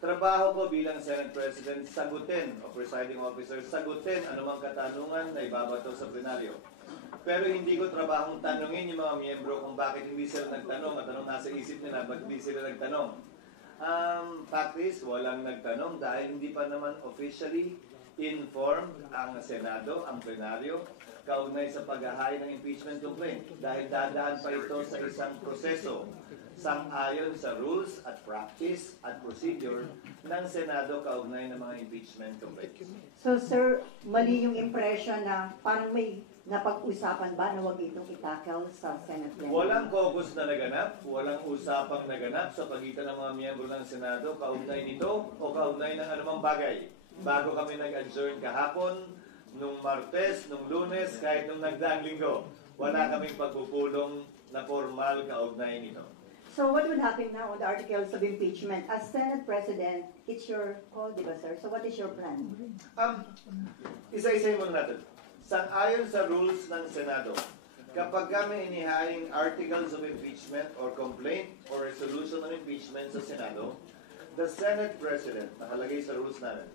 Trabaho ko bilang Senate President, sagutin o presiding officer, sagutin anumang katanungan na ibabato sa plenaryo. Pero hindi ko trabahong tanungin yung mga miyembro kung bakit hindi sila nagtanong at anong nasa isip nila, bakit hindi sila nagtanong. Fact is, walang nagtanong dahil hindi pa naman officially informed ang Senado, ang plenaryo, kaugnay sa paghahain ng impeachment complaint. Dahil dadaan pa ito sa isang proseso sang-ayon sa rules at practice at procedure ng Senado kaugnay ng mga impeachment complaints. So sir, mali yung impression na parang may napag-usapan ba na wag itong itackle sa Senate plenary? Walang caucus na naganap, walang usapang naganap sa pagitan ng mga miyembro ng Senado kaugnay nito o kaugnay ng anumang bagay. Bago kami nag-adjourn kahapon, nung Martes, nung Lunes, kahit nung nagdaang linggo, wala kaming pagpupulong na formal kaugnay nito. So what would happen now on the articles of impeachment? As Senate President, it's your call, di ba sir? So what is your plan? Isa-isayin muna natin. Sang-ayon sa rules ng Senado, kapag kami inihaing articles of impeachment or complaint or resolution of impeachment sa Senado, the Senate President, nakalagay sa rules namin,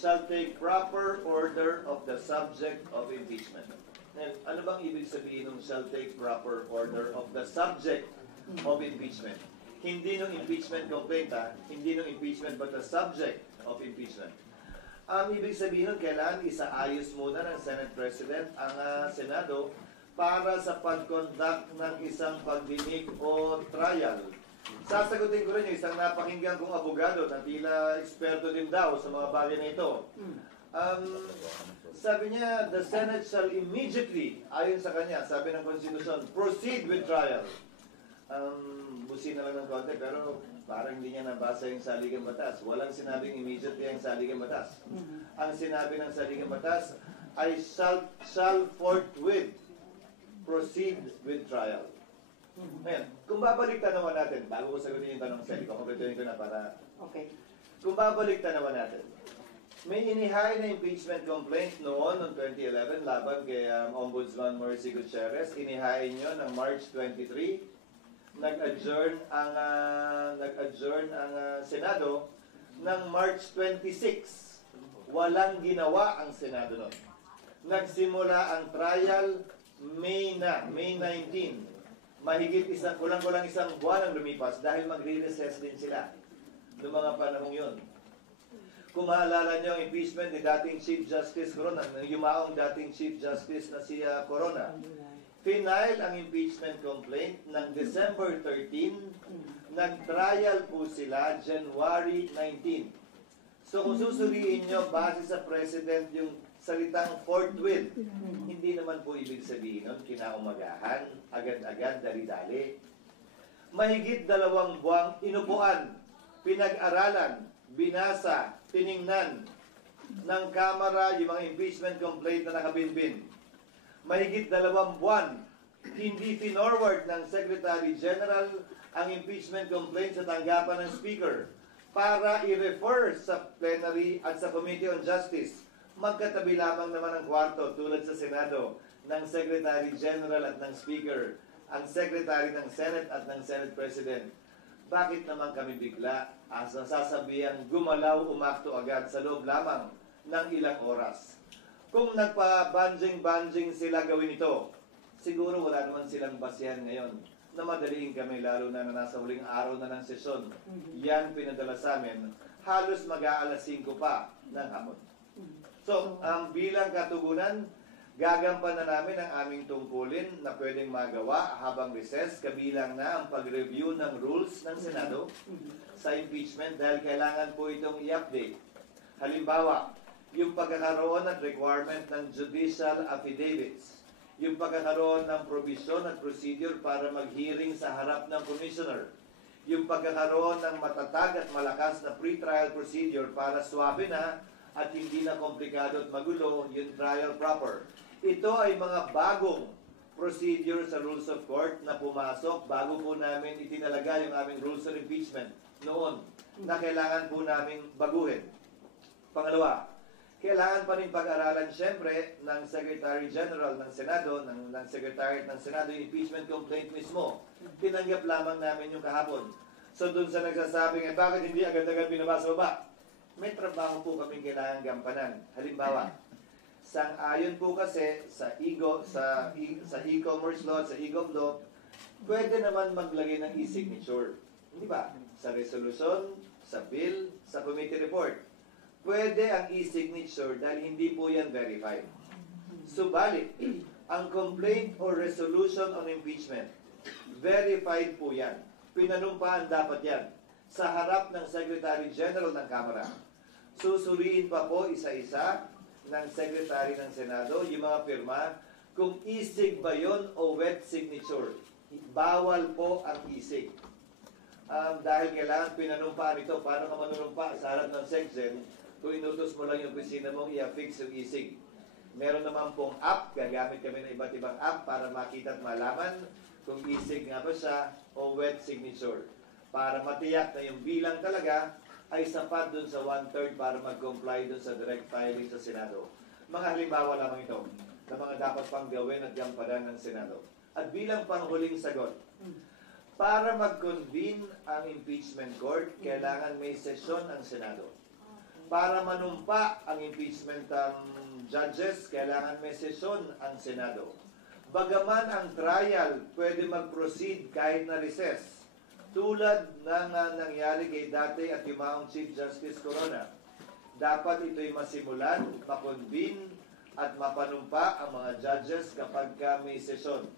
shall take proper order of the subject of impeachment. And ano bang ibig sabihin ng shall take proper order of the subject of impeachment? Hindi nung impeachment complaint, hindi nung impeachment, but the subject of impeachment. Ang ibig sabihin nun, kailangan isaayos muna ng Senate President ang Senado para sa pag-conduct ng isang pagdinig o trial. Sasagutin ko rin yung isang napakinggan kong abogado na tila eksperto din daw sa mga bagay na ito. Sabi niya, the Senate shall immediately, ayon sa kanya, sabi ng Constitution, proceed with trial. Busin na lang ng konti, pero parang hindi niya nabasa yung saligang batas. Walang sinabing immediately ang saligang batas. Ang sinabi ng saligang batas ay shall forthwith proceed with trial. Ngayon, kung babalik tanawan natin, bago ko sagutin yung tanong sa kompletuhin ko na para... Okay. Kung babalik tanawan natin, may inihain na impeachment complaint noon, noong 2011, laban kay Ombudsman Mercy Gutierrez. Inihain nyo ng March 23. Nag-adjourn ang Senado ng March 26. Walang ginawa ang Senado noon. Nagsimula ang trial May 19. Mahigit kulang-kulang isang buwan ang lumipas dahil magre-recess din sila noong mga panahong yun. Kung maalala nyo ang impeachment ni dating Chief Justice Corona, yumaong dating Chief Justice na si Corona, final ang impeachment complaint ng December 13, nag-trial po sila January 19. So kung susuriin nyo, base sa President yung salitang forthwith, hindi naman po ibig sabihin nun, kinaumagahan, agad-agad, dali-dali. Mahigit 2 buwang inupuan, pinag-aralan, binasa, tiningnan ng Kamara yung mga impeachment complaint na nakabinbin. Mahigit 2 buwan, hindi finorward ng Secretary General ang impeachment complaint sa tanggapan ng Speaker para i-refer sa plenary at sa Committee on Justice. Magkatabi lamang naman ang kwarto tulad sa Senado ng Secretary General at ng Speaker, ang Secretary ng Senate at ng Senate President. Bakit naman kami bigla sasabihan gumalaw umakto agad sa loob lamang ng ilang oras? Kung nagpa-banjing-banjing sila gawin ito, siguro wala naman silang basihan ngayon na madaliin kami, lalo na nasa huling araw na ng sesyon. Yan pinadala sa amin, halos mag-aalas 5 pa ng hapon. So, bilang katugunan, gagampan na namin ang aming tungkulin na pwedeng magawa habang recess, kabilang na ang pag-review ng rules ng Senado sa impeachment dahil kailangan po itong i-update. Halimbawa, yung pagkakaroon at requirement ng judicial affidavits, yung pagkakaroon ng provision at procedure para mag-hearing sa harap ng commissioner, yung pagkakaroon ng matatag at malakas na pre-trial procedure para swabe na at hindi na komplikado at magulo yung trial proper. Ito ay mga bagong procedure sa rules of court na pumasok bago po namin itinalaga yung aming rules of impeachment noon na kailangan po namin baguhin. Pangalawa, kailangan pa rin pag-aralan siyempre ng Secretary General ng Senado, ng Secretary ng Senado, yung impeachment complaint mismo. Tinanggap lamang namin yung kahapon. So doon sa nagsasabing, bakit hindi agad-agad binabasa baba? May trabaho po kami kailangan gampanan. Halimbawa, sang-ayon po kasi sa e-commerce law, sa e-gov law, pwede naman maglagay ng e-signature. Di ba? Sa resolution, sa bill, sa committee report. Pwede ang e-signature dahil hindi po yan verified. Subalit, ang complaint or resolution on impeachment, verified po yan. Pinanumpaan dapat yan sa harap ng Secretary General ng Kamara. Susuriin pa po isa-isa ng Secretary ng Senado yung mga pirma kung isig ba yun o wet signature. Bawal po ang isig. Dahil kailangan pinanumpaan ito. Paano ka manunumpa sa harap ng SecGen kung inutos mo lang yung opisina mo i-affix yung isig? Meron naman pong app, gagamit kami ng iba't ibang app para makita at malaman kung isig nga ba siya o wet signature. Para matiyak na yung bilang talaga ay sapat dun sa 1/3 para mag-comply dun sa direct filing sa Senado. Mga halimbawa lamang ito na mga dapat pang gawin at gampanan ng Senado. At bilang panghuling sagot, para mag-convene ang impeachment court, kailangan may sesyon ang Senado. Para manumpa ang impeachment judges, kailangan may sesyon ang Senado. Bagaman ang trial pwede mag-proceed kahit na recess, tulad ng nangyari kay dati at yumaong Chief Justice Corona, dapat ito'y masimulan, makonvene at mapanumpa ang mga judges kapag may sesyon.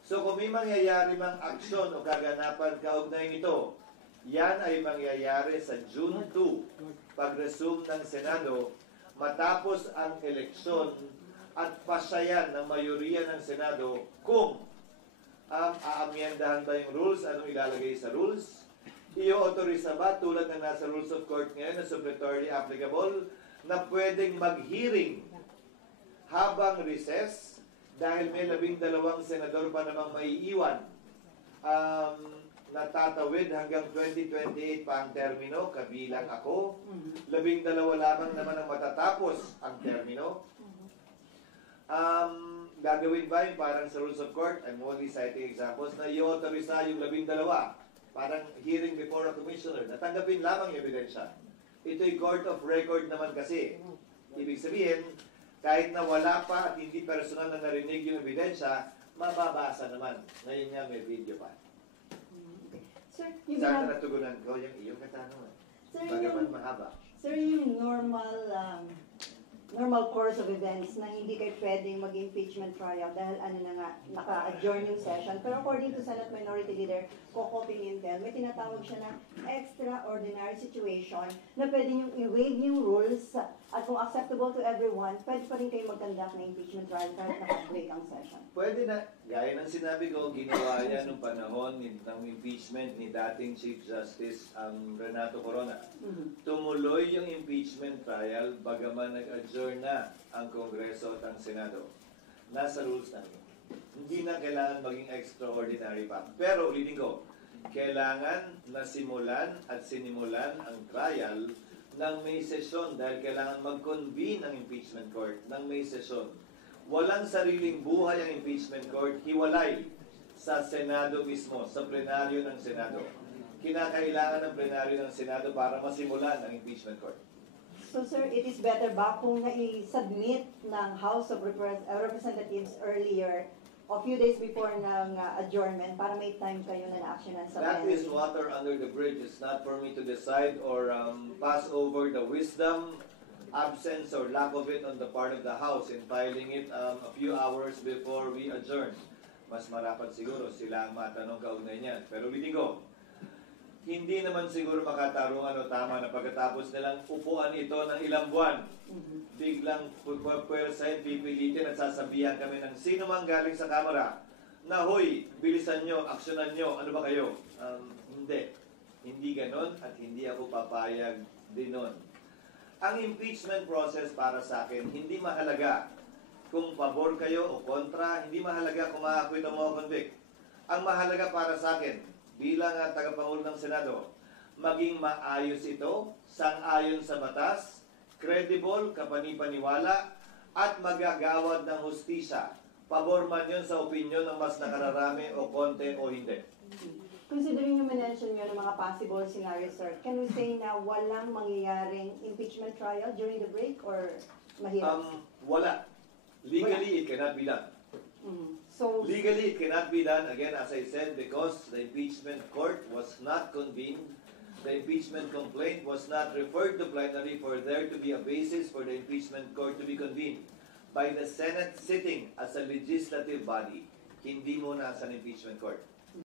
So kung may mangyayari mang aksyon o kaganapan kaugnay nito, yan ay mangyayari sa June 2, pag-resume ng Senado, matapos ang eleksyon at pasyayan ng mayoriya ng Senado kung aamyendahan ba yung rules, anong ilalagay sa rules, i-authorize ba tulad ng nasa Rules of Court ngayon na supletorily applicable na pwedeng mag-hearing habang recess dahil may 12 senador pa namang maiiwan natatawid hanggang 2028 pa ang termino, kabilang ako. 12 lamang naman ang matatapos ang termino. Gagawin ba yung parang sa Rules of Court, I'm only citing examples, na i-authorize yung 12, parang hearing before a commissioner, natanggapin lamang yung ebidensya. Ito'y court of record naman kasi. Ibig sabihin, kahit na wala pa at hindi personal na narinig yung ebidensya, mababasa naman. Ngayon nga may video pa. Sir, Sana natugunan ko yung iyong katanungan. Bagaman mahaba. Sir, yung normal course of events na hindi kayo pwedeng mag-impeachment trial dahil naka-adjourn yung session. Pero according to Senate Minority Leader Coco Pimentel, may tinatawag siya na extraordinary situation na pwede yung i-waive yung rules at kung acceptable to everyone, pwede pa rin kayo mag-conduct na impeachment trial kahit naka-break ang session. Pwede na. Gaya ng sinabi ko, ginawa yan nung panahon ng impeachment ni dating Chief Justice Renato Corona. Tumuloy yung impeachment trial bagaman nag-adjourn na ang Kongreso at ang Senado. Nasa rules na. Hindi na kailangan maging extraordinary pa. Pero ulitin ko, kailangan nasimulan at sinimulan ang trial ng may sesyon dahil kailangan mag-convene ang impeachment court ng may sesyon. Walang sariling buhay ang impeachment court, hiwalay sa Senado mismo, sa plenaryo ng Senado. Kinakailangan ng plenaryo ng Senado para masimulan ang impeachment court. So sir, it is better ba kung na-submit ng House of Representatives earlier, a few days before ng adjournment para may time kayo na na-actionan sa That is water under the bridge. It's not for me to decide or pass over the wisdom, absence or lack of it on the part of the House in filing it a few hours before we adjourn. Mas marapat siguro sila ang matanong kaugnay niyan. Pero ulitin ko, hindi naman siguro makatarungan o tama na pagkatapos nilang upuan ito ng ilang buwan, biglang pupwersahin, pipilitin at sasabihan kami ng sino mang galing sa Kamara na, hoy, bilisan nyo, aksyonan nyo, ano ba kayo? Hindi. Hindi ganon at hindi ako papayag din nun. Ang impeachment process para sa akin, hindi mahalaga kung pabor kayo o kontra, hindi mahalaga kung ma-acquit o ma-convict. Ang mahalaga para sa akin, bilang tagapangulo ng Senado, maging maayos ito, sang-ayon sa batas, credible, kapani-paniwala, at magagawad ng hustisya. Pabor man yun sa opinyon ng mas nakararami o konti o hindi. Considering yung mention nyo ng mga possible scenarios, sir, can we say na walang mangyayaring impeachment trial during the break or mahirap? Wala. Legally, it cannot be done. So, Legally, it cannot be done, again, as I said, because the impeachment court was not convened. The impeachment complaint was not referred to plenary for there to be a basis for the impeachment court to be convened by the Senate sitting as a legislative body, hindi muna as an impeachment court.